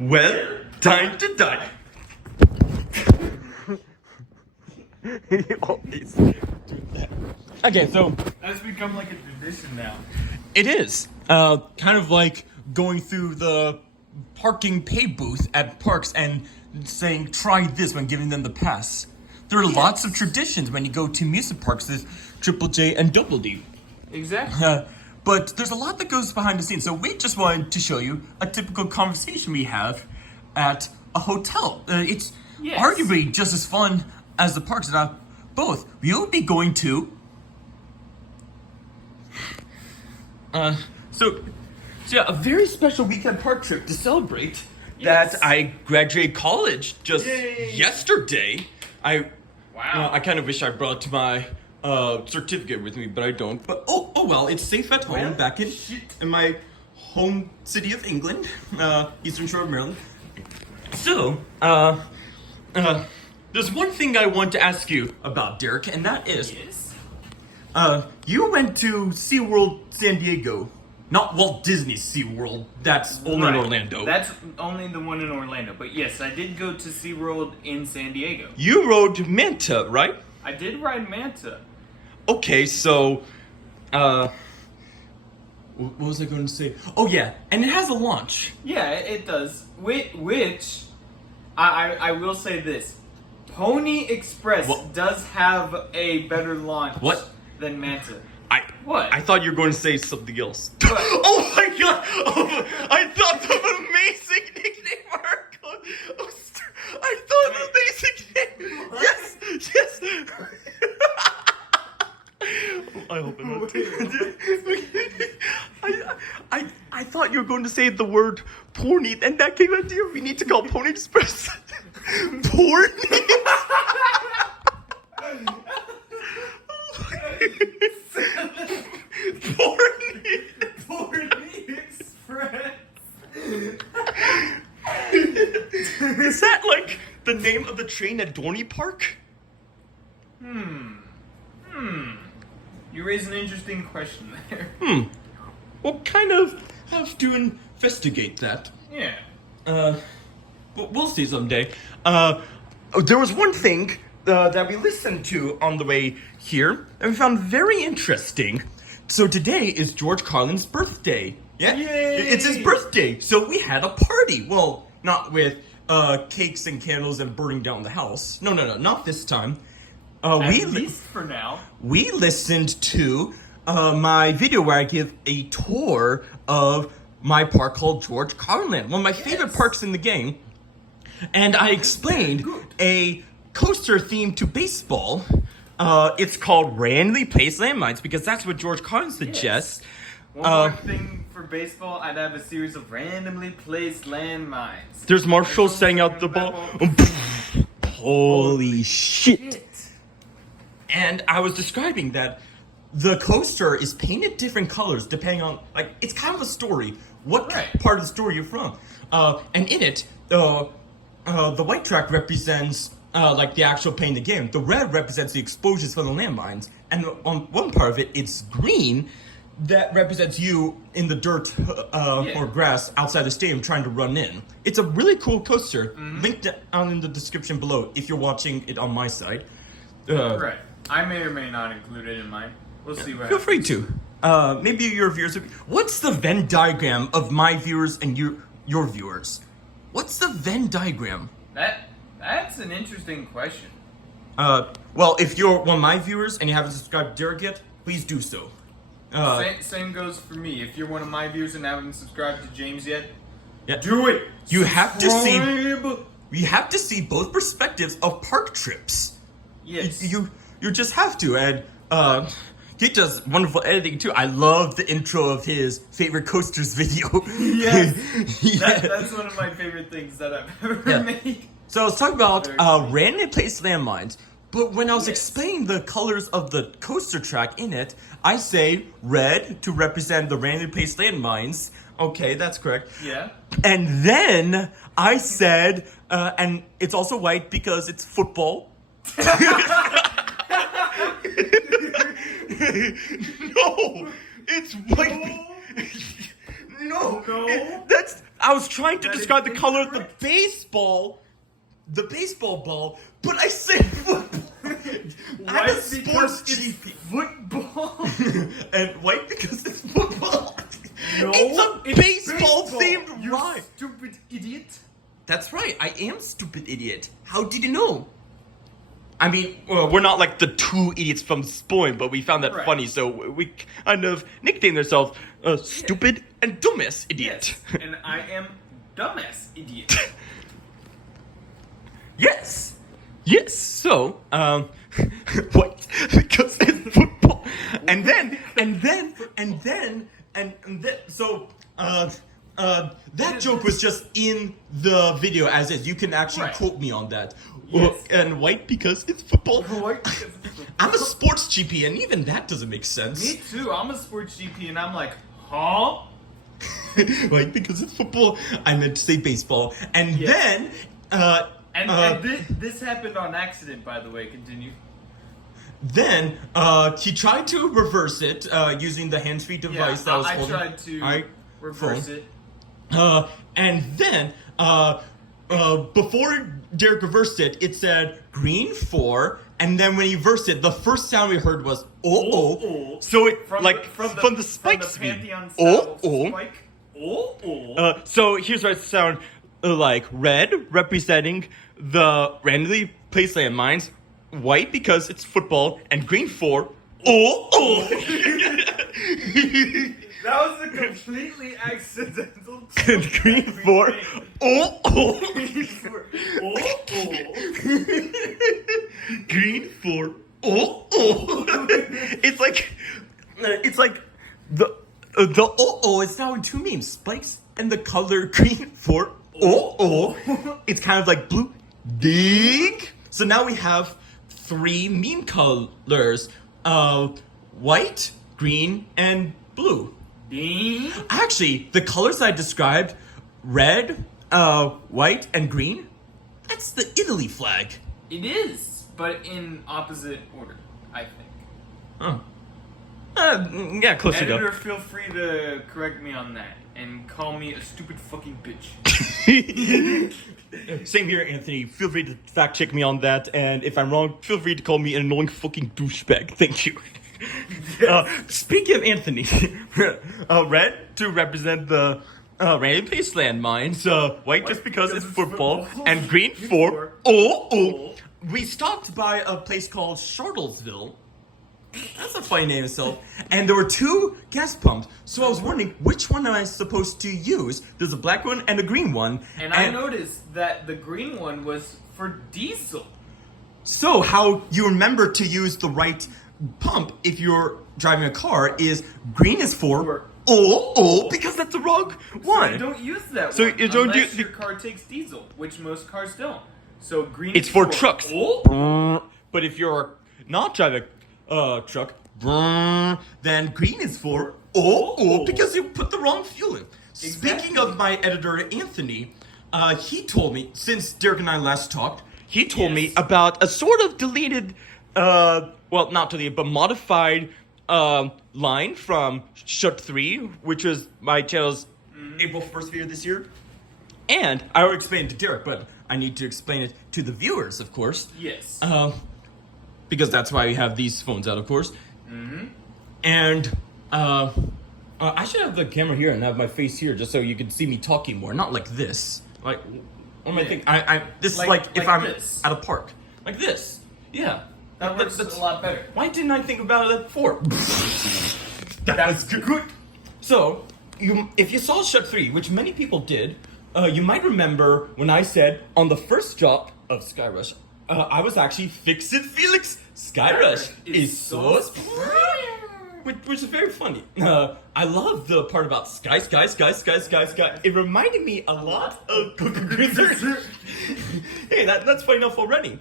Well, time to die. He always do that. Okay, so That's become like a tradition now. it is kind of like going through the parking pay booth at parks and saying, try this when giving them the pass. There are lots of traditions when you go to amusement parks with Triple J and Double D. Exactly. But there's a lot that goes behind the scenes. So we just wanted to show you a typical conversation we have at a hotel. It's arguably just as fun as the parks. Both. We will be going to... So yeah, a very special weekend park trip to celebrate that I graduated college just yesterday. I kind of wish I brought my certificate with me, but I don't. But oh well, it's safe at home back in my home city of England, Eastern Shore of Maryland. So, there's one thing I want to ask you about, Derek, and that is, you went to SeaWorld San Diego. Not Walt Disney SeaWorld, that's only in Orlando. That's only the one in Orlando. But yes, I did go to SeaWorld in San Diego. You rode Manta, right? I did ride Manta. Okay, so, what was I going to say? Oh yeah, and it has a launch. Yeah, it does. Which, I will say this. Pony Express does have a better launch than Manta. What? I thought you were going to say something else. Oh my god! Oh, I thought of an amazing nickname for her. I thought of an amazing name. Yes. I hope I'm not. I thought you were going to say the word porny, and that came out to you. We need to call Pony Express porny. Pony Express. Is that like the name of the train at Dorney Park? You raise an interesting question there. We'll kind of have to investigate that. Yeah. But we'll see someday. There was one thing that we listened to on the way here and we found very interesting. So today is George Carlin's birthday. Yeah? Yay! It's his birthday. So we had a party. Well, not with cakes and candles and burning down the house. No, not this time. At least for now. We listened to my video where I give a tour of my park called George Carlin, one of my favorite parks in the game. And I explained a coaster themed to baseball. It's called Randomly Placed Landmines because that's what George Carlin suggests. One more thing for baseball, I'd have a series of randomly placed landmines. There's Marshall setting out the ball. Holy shit. And I was describing that the coaster is painted different colors depending on, like, it's kind of a story. What part of the story you're from. And in it, the white track represents like the actual paint in the game. The red represents the exposures from the landmines. And on one part of it, it's green that represents you in the dirt or grass outside the stadium trying to run in. It's a really cool coaster. Linked down in the description below if you're watching it on my side. I may or may not include it in mine. We'll see what Feel free to. Maybe your viewers... What's the Venn diagram of my viewers and your viewers? What's the Venn diagram? That's an interesting question. Well, if you're one of my viewers and you haven't subscribed to Derek yet, please do so. Same goes for me. If you're one of my viewers and haven't subscribed to James yet, do it. You have to see. We have to see both perspectives of park trips. Yes. You just have to. And he does wonderful editing too. I love the intro of his favorite coasters video. Yes. That's one of my favorite things that I've ever made. So I was talking about randomly placed landmines, but when I was explaining the colors of the coaster track in it, I say red to represent the randomly placed landmines. Okay, that's correct. Yeah. And then I said, and it's also white because it's football. No, it's white. No. I was trying to That describe is the color of the incorrect. baseball ball, but I said football. I'm a White sports because it's GP. football. And white because it's football. No, it's a it's baseball themed You ride. stupid idiot. That's right. I am stupid idiot. How did you know? I mean, well, we're not like the two idiots from Spoon, but we found that Right. funny, so we kind of nicknamed ourselves stupid and dumbass idiot. Yes, and I am dumbass idiot. Yes. Yes. So, what? Because it's football. And then, so, that joke was just in the video as is. You can actually Right. quote me on that. Yes. And white because it's football. White because it's football. I'm a sports GP, and even that doesn't make sense. Me too. I'm a sports GP, and I'm like, huh? White because it's football. I meant to say baseball. And Yes. then, And this happened on accident, by the way. Continue. Then he tried to reverse it using the hands-free device that was I holding. tried to Alright, reverse phone. it. And then before Derek reversed it, it said green 4, and then when he reversed it, the first sound we heard was oh. So it from the spike speed. Pantheon Oh. spike. Oh. So here's what it sound like: red representing the randomly placed landmines, white because it's football, and green 4. Oh. That was a completely accidental. And green 4. Oh. Green 4. Oh. It's like the is now in two memes: spikes and the color green 4. Oh. It's kind of like blue. Dig. So now we have 3 meme colors: white, green, and blue. Ding. Actually, the colors I described, red, white, and green, that's the Italy flag. It is, but in opposite order, I think. Huh. Yeah, close Editor, enough. feel free to correct me on that and call me a stupid fucking bitch. Same here, Anthony. Feel free to fact check me on that, and if I'm wrong, feel free to call me an annoying fucking douchebag. Thank you. Speaking of Anthony, red to represent the random place landmines, white just because it's football, and green for oh. We stopped by a place called Shortlesville. That's a funny name itself. And there were 2 gas pumps, so I was wondering which one am I supposed to use. There's a black one and a green one. And I noticed that the green one was for diesel. So how you remember to use the right pump if you're driving a car is green is for because that's the wrong one. So you don't use that So one you don't unless do- your car takes diesel, which most cars don't. So green It's is for trucks. Oh. But if you're not driving a truck, then green is for because you put the wrong fuel in. Exactly. Speaking of my editor Anthony, he told me, since Derek and I last talked, he told me about a sort of deleted, well, not deleted, but modified line from Shut 3, which was my channel's April 1st video this year. And I already explained it to Derek, but I need to explain it to the viewers, of course. Yes. Because that's why we have these phones out, of course. And I should have the camera here and have my face here just so you can see me talking more, not like this. Like, what am I thinking? This is like if I'm this. at a park, like this. Yeah, that works that's a lot better. Why didn't I think about it before? That was good. So, if you saw Shut 3, which many people did, you might remember when I said on the first drop of Skyrush, I was actually Fix It Felix. Skyrush is so which is very funny. I love the part about sky. It reminded me a lot of Cookie Cruiser. Hey, that's funny enough already.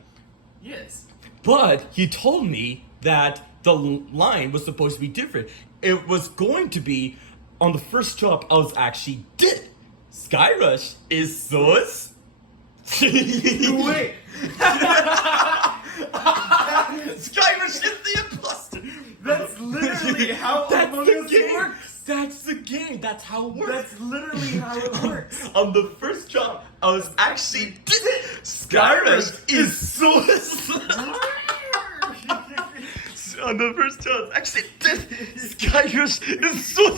Yes. But he told me that the line was supposed to be different. It was going to be, on the first drop, I was actually did. Skyrush is so... Wait. Skyrush is the imposter. That's literally how That's Among the Us game. works. That's the game. That's how it works. That's literally how it works. On the first drop, I was actually Skyrush is so. On the first drop, actually Skyrush is so.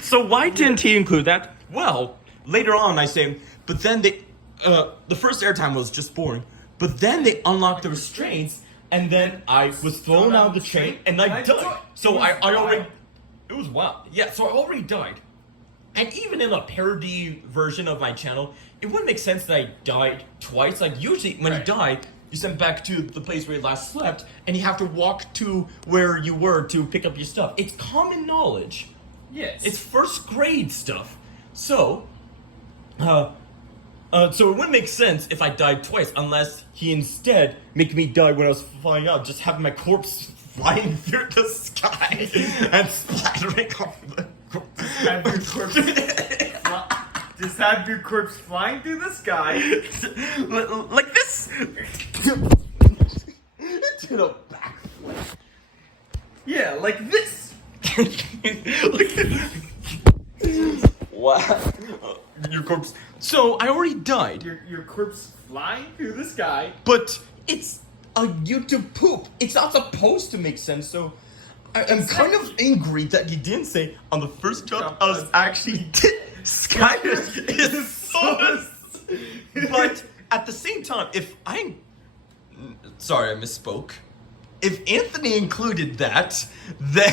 So why didn't he include that? Well, later on I say, but then the first airtime was just boring. But then they unlocked the restraints, and then I was thrown out of the train, and I died. So I already, it was wild. Yeah, so I already died. And even in a parody version of my channel, it wouldn't make sense that I died twice. Like usually when you die, you're sent back to the place where you last slept, and you have to walk to where you were to pick up your stuff. It's common knowledge. Yes. It's first grade stuff. So, so it wouldn't make sense if I died twice, unless he instead make me die when I was flying out, just having my corpse flying through the sky and splattering off the corpse. Just have your corpse flying through the sky. Like this. To the backflip. Yeah, like this. Wow. Your corpse. So I already died. Your corpse flying through the sky. But it's a YouTube poop. It's not supposed to make sense. So I'm kind of angry that you didn't say on the first jump I was actually Skyrush is so. But at the same time, if I'm sorry, I misspoke. If Anthony included that, then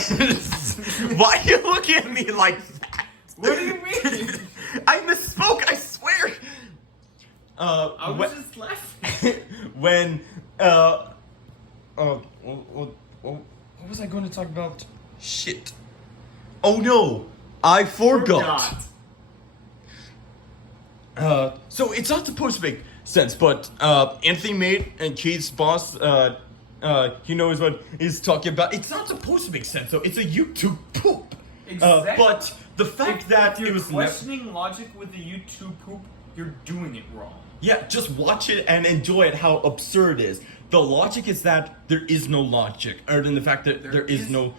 why are you looking at me like that? What do you mean? I misspoke, I swear. I was just laughing. When what was I going to talk about? Shit. Oh no, I forgot. So it's not supposed to make sense, but Anthony made and Keith's boss, he knows what he's talking about. It's not supposed to make sense, so it's a YouTube poop. Exactly. But the fact that you're it was questioning logic with the YouTube poop, you're doing it wrong. Yeah, just watch it and enjoy it. How absurd it is. The logic is that there is no logic, other than the fact that there is no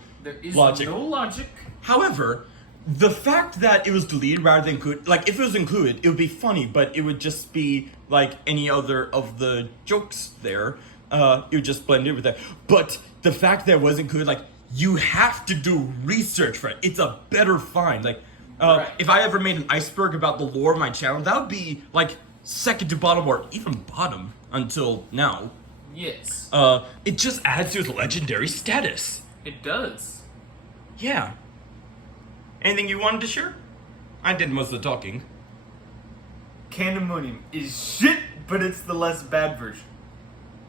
logic. No logic. However, the fact that it was deleted rather than included, like if it was included, it would be funny, but it would just be like any other of the jokes there. It would just blend in with that. But the fact that it was included, like you have to do research for it. It's a better find. Like if I ever made an iceberg about the lore of my channel, that would be like second to bottom or even bottom until now. Yes. It just adds to its legendary status. It does. Yeah. Anything you wanted to share? I did most of the talking. Candemonium is shit, but it's the less bad version.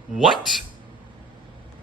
What?